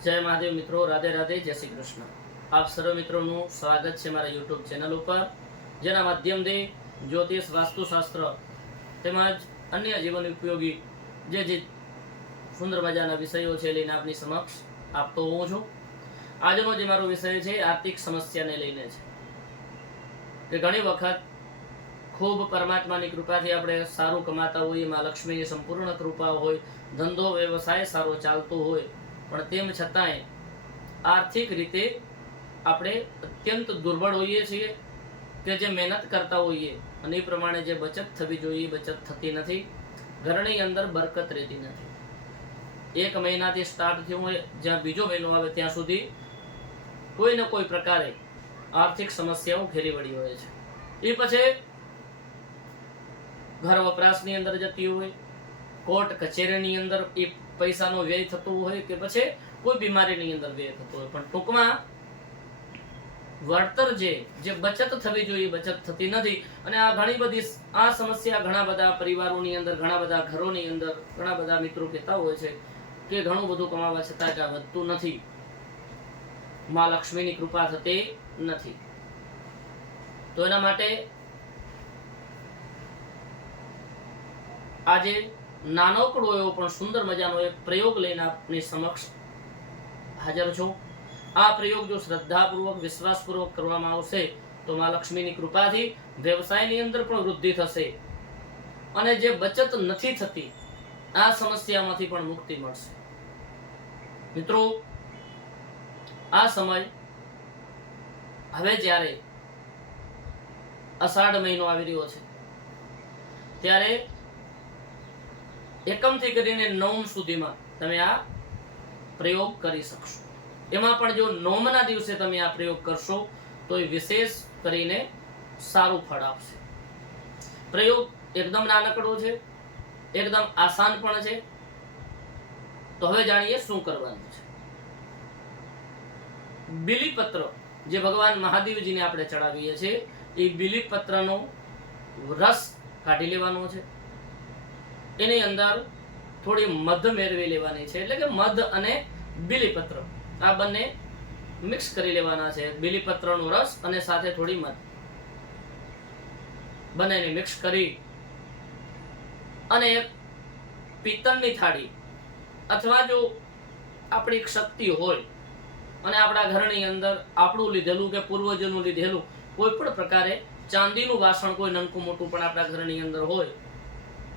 जय महादेव मित्रों, राधे राधे, जय श्री कृष्ण। आप सर्व मित्रों स्वागत है मारा यूट्यूब चैनल पर, जेना माध्यमथी ज्योतिष, वास्तुशास्त्र તેમજ અન્ય જીવન ઉપયોગી જે સુંદર મજાના વિષયો છે લઈને આપની સમક્ષ આપતો હોઉં છું। આજનો જે મારો વિષય છે આર્થિક સમસ્યાને લઈને છે કે ઘણી વખત ખૂબ પરમાત્માની કૃપાથી આપણે સારું કમાતા હોઈએ, માં લક્ષ્મીની સંપૂર્ણ કૃપા હોય, ધંધો વ્યવસાય સારો ચાલતો હોય, પણ તેમ છતાંય આર્થિક રીતે આપણે અત્યંત દુર્બળ હોઈએ છીએ કે જે મહેનત કરતા હોઈએ અને એ પ્રમાણે જે બચત થવી જોઈએ બચત થતી નથી, ઘરની અંદર બરકત રહેતી નથી। એક મહિનાથી સ્ટાર્ટ થયું હોય, જ્યાં બીજો મહિનો આવે ત્યાં સુધી કોઈ ને કોઈ પ્રકારે આર્થિક સમસ્યાઓ ઘેરી વળી હોય છે। એ પછી ઘર વપરાશની અંદર જતી હોય, કોર્ટ કચેરીની અંદર એ પૈસાનો વ્યય થતો હોય કે પછી કોઈ બીમારીની અંદર વ્યય થતો હોય, પણ ટૂંકમાં વળતર જે બચત થવી જોઈએ બચત થતી નથી। અને આ ઘણી બધી આ સમસ્યા ઘણા બધા પરિવારોની અંદર, ઘણા બધા ઘરોની અંદર, ઘણા બધા મિત્રો કહેતા હોય છે કે ઘણું બધું કમાવા છતાં કે વધતું નથી, માં લક્ષ્મીની કૃપા થતી નથી। તો એના માટે આજે નાનકડો એવો પણ સુંદર મજાનો એક પ્રયોગ લઈને આપની સમક્ષ હાજર છું। આ પ્રયોગ જો શ્રદ્ધાપૂર્વક, વિશ્વાસપૂર્વક કરવામાં આવશે તો માં લક્ષ્મીની કૃપાથી વ્યવસાયની અંદર પણ વૃદ્ધિ થશે અને જે બચત નથી થતી આ સમસ્યામાંથી પણ મુક્તિ મળશે। મિત્રો, આ સમય હવે જ્યારે અષાઢ મહિનો આવી રહ્યો છે ત્યારે એકમથી કરીને નવમ સુધીમાં તમે આ પ્રયોગ કરી શકશો। એમાં પણ જો નોમના દિવસે તમે આ પ્રયોગ કરશો તો એ વિશેષ કરીને સારું ફળ આપશે। પ્રયોગ એકદમ નાનકડો છે, એકદમ આસાન પણ છે। તો હવે જાણીએ શું કરવાનું છે। બીલીપત્ર જે ભગવાન મહાદેવજીને આપણે ચડાવીએ છીએ એ બીલીપત્રનો રસ કાઢી લેવાનો છે। એની અંદર થોડી મધ મેળવી લેવાની છે, એટલે કે મધ અને બીલીપત્ર આ બંને મિક્સ કરી લેવાના છે। બીલીપત્રનો રસ અને સાથે થોડી મધ બંનેને મિક્સ કરી અને એક પિત્તળની થાળી અથવા જો આપણી શક્તિ હોય અને આપણા ઘરની અંદર આપણું લીધેલું કે પૂર્વજોનું લીધેલું કોઈ પણ પ્રકારે ચાંદીનું વાસણ, કોઈ નાનું મોટું પણ આપણા ઘરની અંદર હોય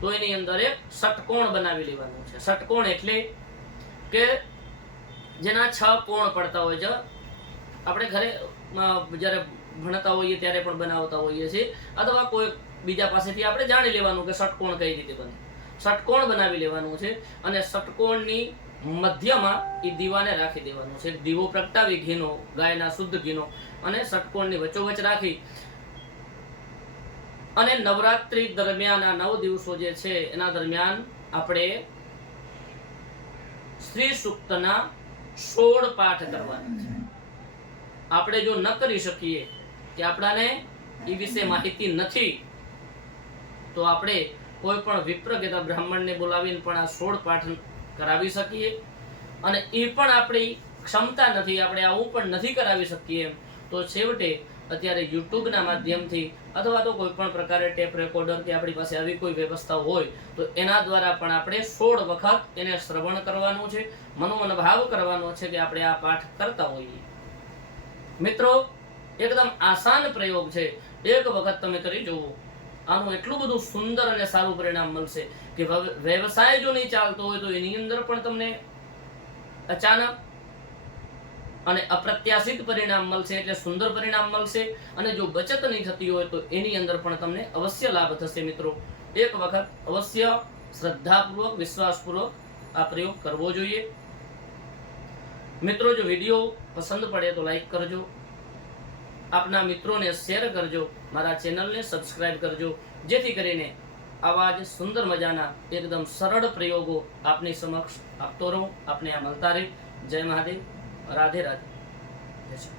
તો એની અંદર એક ષટકોણ બનાવી લેવાનું છે। ષટકોણ એટલે કે જેના 6 કોણ પડતા હોય છે। આપણે ઘરે જ્યારે ભણતા હોઈએ ત્યારે પણ બનાવતા હોઈએ છીએ, અથવા કોઈ બીજા પાસેથી આપણે જાણી લેવાનું કે ષટકોણ કઈ રીતે બને। ષટકોણ બનાવી લેવાનું છે અને ષટકોણની મધ્યમાં એ દીવાને રાખી દેવાનું છે। દીવો પ્રગટાવી ઘીનો, ગાયના શુદ્ધ ઘીનો, અને ષટકોણની વચ્ચોવચ રાખી અને નવરાત્રી દરમિયાન આ 9 દિવસો જે છે એના દરમિયાન આપણે શ્રી સૂક્તના 16 પાઠ કરવાના છે। આપણે જો ન કરી શકીએ કે આપણાને એ વિશે માહિતી નથી તો આપણે કોઈ પણ વિપ્ર કે બ્રાહ્મણને બોલાવીને પણ આ 16 પાઠ કરાવી શકીએ। અને એ પણ આપણી ક્ષમતા નથી, આપણે આવું પણ નથી કરાવી શકીએ તો છેવટે અત્યારે યુટ્યુબના માધ્યમથી અથવા તો કોઈ પણ પ્રકારે ટેપ રેકોર્ડર કે આપણી પાસે આવી કોઈ વ્યવસ્થા હોય તો એના દ્વારા પણ આપણે 16 વખત એને શ્રવણ કરવાનું છે, મનોમનભાવ કરવાનો છે કે આપણે આ પાઠ કરતા હોઈએ। મિત્રો, એકદમ આસાન પ્રયોગ છે, એક વખત તમે કરી જુઓ, આનું એટલું બધું સુંદર અને સારું પરિણામ મળશે કે વ્યવસાય જો નહીં ચાલતો હોય તો એની અંદર પણ તમને અચાનક અને અપ્રત્યાશિત પરિણામ મળશે, એટલે સુંદર પરિણામ મળશે। અને જો બચત નહીં થતી હોય તો એની અંદર પણ તમને અવશ્ય લાભ થશે। મિત્રો, એક વખત અવશ્ય શ્રદ્ધાપૂર્વક, વિશ્વાસપૂર્વક આ પ્રયોગ કરવો જોઈએ। મિત્રો, જો વિડીયો પસંદ પડે તો લાઈક કરજો, આપના મિત્રોને શેર કરજો, મારા ચેનલને સબસ્ક્રાઇબ કરજો, જેથી કરીને આવા જ સુંદર મજાના એકદમ સરળ પ્રયોગો આપની સમક્ષ આપતો રહું, આપને આ મળતા રહે। જય મહાદેવ, રાધે રાધે, જય શ્રી